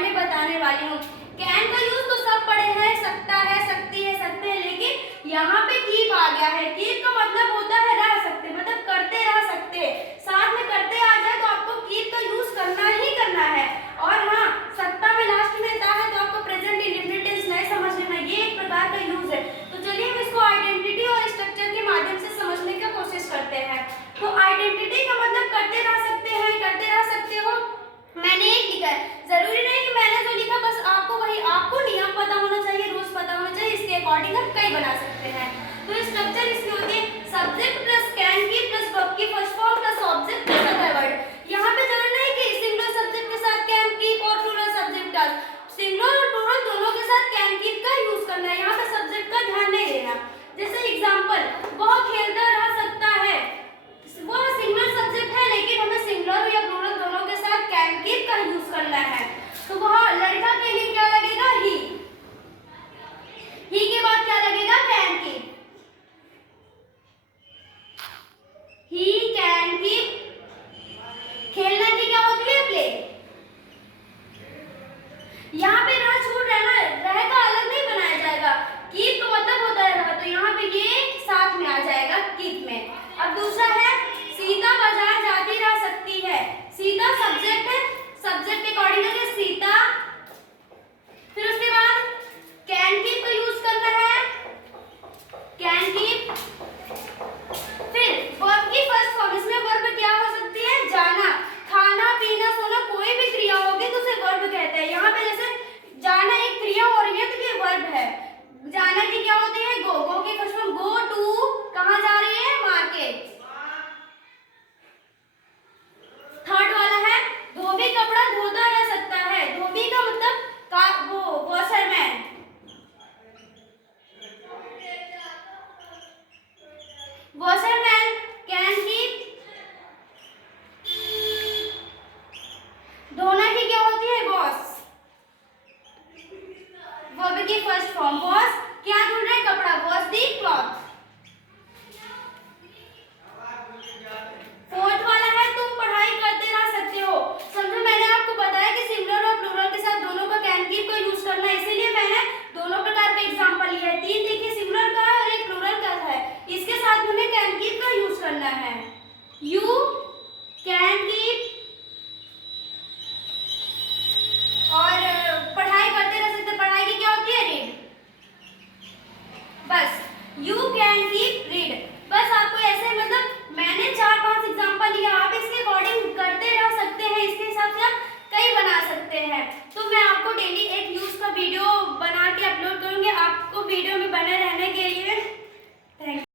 में बताने वाली हूँ। कैन का यूज तो सब पढ़े हैं, सकता है, सकती है, सकते हैं, लेकिन यहाँ पे कीप आ गया है। कीप का मतलब होता है रह सकते, मतलब करते रह सकते, साथ में करते आ जाए तो आपको कीप का यूज करना ही करना है। और हाँ, सकता में लास्ट में ता है तो आपको प्रेजेंट इंडेफिनिट टेंस नहीं समझ लेना, ये एक प्रकार का यूज है। तो चलिए हम इसको आइडेंटिटी और स्ट्रक्चर के माध्यम से समझने की कोशिश करते हैं। तो आइडेंटिटी का मतलब करते रह सकते हैं, करते रह सकते हो। मैंने एक लिखा है, जरूरी नहीं कि मैंने जो लिखा बस आपको वही, आपको नियम पता होना चाहिए, रूल्स पता होना चाहिए, इसके अकॉर्डिंग हम कई बना सकते हैं। तो स्ट्रक्चर इसकी होती है सब्जेक्ट प्लस कैन की प्लस वर्ब की first form plus object plus other word. यहाँ पे जरूरी नहीं कि सिंगुलर सब्जेक्ट के साथ कैन की और प्लूरल सब्जेक्ट का, सिंगुलर और प्लूरल दोनों के साथ कैन की का यूज करना है। यहाँ पे सब्जेक्ट का ध्यान नहीं देना। जैसे एग्जांपल, वह खेलता रह सकता है, वो सिंगुलर सब्जेक्ट है लेकिन हमें सिंगुलर या प्लूरल दोनों के साथ कैन की का यूज करना है। तो वह लड़का के लिए क्या लगेगा? ही के बाद क्या लगेगा? कैन की। ही कैन की। खेलना की क्या होती है? प्ले। यहाँ पे रह छूट रहा है ना, रह का अलग नहीं बनाया जाएगा। कीप का मतलब होता है रह, तो यहाँ पे ये साथ में आ जाएगा कीप में। अब दूसरा है सीता बाजार जाती रह सकती है। सीता सब्जेक्ट है, सब्जेक्ट के अकॉर्डिंग है सीता। फिर उसके बाद कैन कीप का यूज करना है, कैन कीप। फिर वर्ब की फर्स्ट फॉर्म, इसमें वर्ब क्या हो सकती है? जाना, खाना, पीना, सोना, कोई भी क्रिया होगी तो उसे वर्ब कहते हैं। यहाँ पे जैसे जाना एक क्रिया हो रही है तो ये वर्ब है। जाना की क्या होती है? गो। गो की फर्स्ट फॉर्म गो टू, कहाँ जा रही है? मार्केट। थर्ड वाला है धोबी कपड़ा धोता रह सकता है। धोबी का मतलब वो वॉशरमैन। Washerman can keep. धोना की क्या होती है? वॉश। वर्ब की फर्स्ट फॉर्म वॉश, क्या धुल रहे? कपड़ा। वॉश दी क्लॉथ।